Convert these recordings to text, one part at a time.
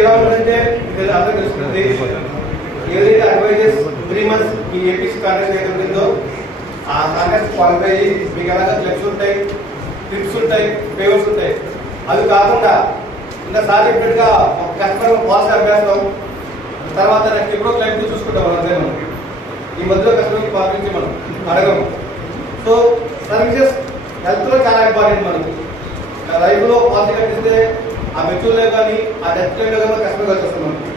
ఎలా ఉంటుందంటే అందరూ తెలుసుకుంటుంది ఏదైతే అడ్వైజెస్ 3 months ఈ ఏపీసీ కాంట్రాక్ట్ ఏదైతే ఉంటుందో ఆ కాంట్రాక్ట్ క్వాలిఫై అయ్యి మీకు ఎలాగ క్లబ్స్ ఉంటాయి, ట్రిప్స్ ఉంటాయి, పేవర్స్ ఉంటాయి. అవి కాకుండా ఇంకా సార్ చెప్పినట్టుగా కస్టమర్ పాలసీ అభ్యాసం తర్వాత నెక్స్ట్ ఎప్పుడో క్లైంట్ చూసుకుంటాం అంతే. మనం ఈ మధ్యలో కస్టమర్కి పాటించి మనం అడగం. సో సర్వీసెస్ హెల్త్లో చాలా ఇంపార్టెంట్. మనకి లైఫ్లో పాలసీ కట్టిస్తే ఆ మెచ్యూర్లో కానీ ఆ డెత్ క్లైమ్లో కానీ కస్టమర్ కలిసి వస్తాం. మనకి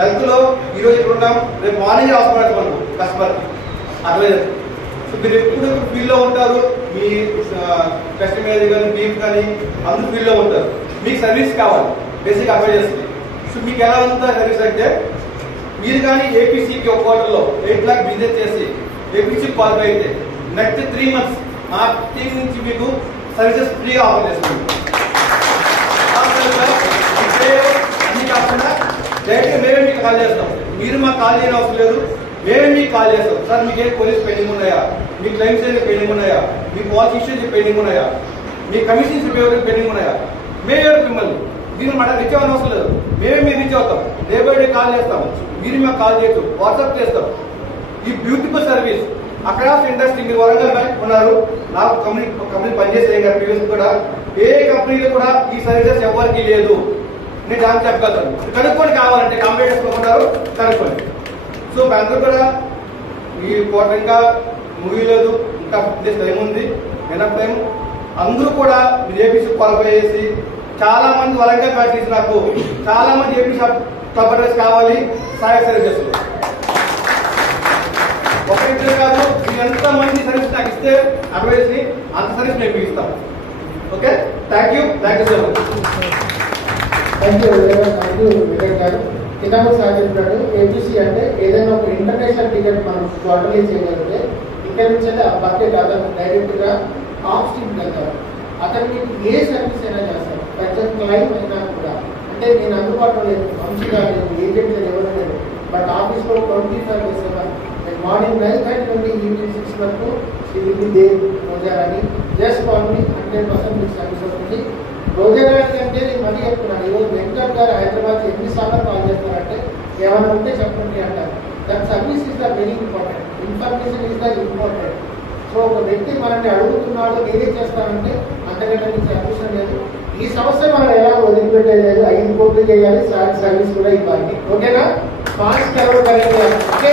హెల్త్లో ఈరోజు ఇక్కడ ఉన్నాం, రేపు మార్నింగ్ అవసరం మనం కస్టమర్ అడ్వైజర్. సో మీరు ఎప్పుడు ఫీల్డ్లో ఉంటారు, మీ కస్టమర్ మేనేజర్ కానీ టీమ్ కానీ అందరూ ఫీల్డ్లో ఉంటారు. మీకు సర్వీస్ కావాలి, బేసిక్ అడ్వైజర్స్కి. సో మీకు ఎలా ఉంటుందో సర్వీస్ అంటే మీరు కానీ ఏపీసీకి ఒక క్వార్టర్లో 8 lakh బిజినెస్ చేసి ఏపీసీ క్వాలిఫై అయితే నెక్స్ట్ 3 months మా టీం నుంచి మీకు సర్వీసెస్ ఫ్రీగా ఆఫర్ చేస్తుంది. అన్ని కాకుండా డైరెక్ట్గా మేమే మీకు కాల్ చేస్తాం. మీరు మాకు కాల్ చేయని అవసరం లేదు, మేమే మీకు కాల్ చేస్తాం. సార్ మీకు ఏం పోలీస్ పెండింగ్ ఉన్నాయా, మీ క్లైమ్స్ ఏదైనా పెండింగ్ ఉన్నాయా, మీ పాలసీ ఇష్యూస్ పెండింగ్ ఉన్నాయా, మీ కమిషన్స్ పెండింగ్ ఉన్నాయా, మేమే మిమ్మల్ని దీన్ని మాట రీచ్ అవ్వని అవసరం లేదు. మేమే మీరు రీచ్ అవుతాం. డే బై డే కాల్ చేస్తాం, మీరు మాకు కాల్ చేయొచ్చు, వాట్సాప్ చేస్తాం. ఈ బ్యూటిఫుల్ సర్వీస్ అక్రాస్ ఇండస్ట్రీ. మీరు వరంగల్ ఉన్నారు, నాకు కంపెనీ పనిచేసే ప్రీవియస్ కూడా ఏ కంపెనీలో కూడా ఈ సర్వీసెస్ ఎవరికి లేదు. నేను దాన్ని చెప్పగలుగుతాను. కనుక్కొని కావాలంటే కంప్యూటర్స్ ఉన్నారు, కనుక్కోండి. సో అందరూ కూడా ఈ క్వార్టర్ ఇంకా ముగిలేదు, ఇంకా 15 days టైం ఉంది, ఎనఫ్ టైం. అందరూ కూడా మీరు ఏపీసీ క్వాలిఫై చేసి చాలా మంది వరంగల్ బ్యాటరీస్ నాకు చాలా మంది ఏపీ కంప్యూటర్స్ కావాలి సాయ సర్వీసెస్. ఒక ఇద్దరు కాదు, మీరు ఎంత మంది సర్వీస్ నాకు ఇస్తే అడ్వైస్ ని అంత సర్వీస్ మేము ఇస్తాం. Okay, thank you so much. Thank you Vivek గారు. కింద సార్ చెప్పినట్టు ఏపీసీ అంటే ఏదైనా ఒక ఇంటర్నేషనల్ టికెట్ మనం క్వార్టర్లీ చేయగలిగితే ఇక్కడ నుంచి ఆ బకెట్ అతను డైరెక్ట్ గా ఆఫ్ స్ట్రీమ్ వెళ్తారు. అతను మీకు ఏ సర్వీస్ అయినా చేస్తారు, పెద్ద క్లైమ్ అయినా కూడా. అంటే నేను అందుబాటులో లేదు, మంచిగా లేదు, ఏజెంట్ ఎవరు లేదు, బట్ ఆఫీస్లో 24/7 మార్నింగ్ 9:30 నుండి ఈవినింగ్ 6 వరకు ఇది రోజారాని జస్ట్ కాల్ని 100% మీకు సర్వీస్ వస్తుంది. రోజారాని అంటే నేను మళ్ళీ చెప్తున్నాను, ఈరోజు వెంకట్ గారు హైదరాబాద్ ఎన్నిసార్లు కాల్ చేస్తారంటే ఏమైనా ఉంటే చెప్పండి అంటారు. That service is the very important, information is the important. So ఒక వ్యక్తి మనల్ని అడుగుతున్నాడు, నేనే చేస్తానంటే అంతకంటే మీకు సర్వీస్ లేదు. ఈ సమస్య మనం ఎలా వదిలిపెట్టలేదు, 5 కోట్లు చేయాలి, సర్వీస్ కూడా ఇవ్వాలి. ఓకేనా? Fast okay.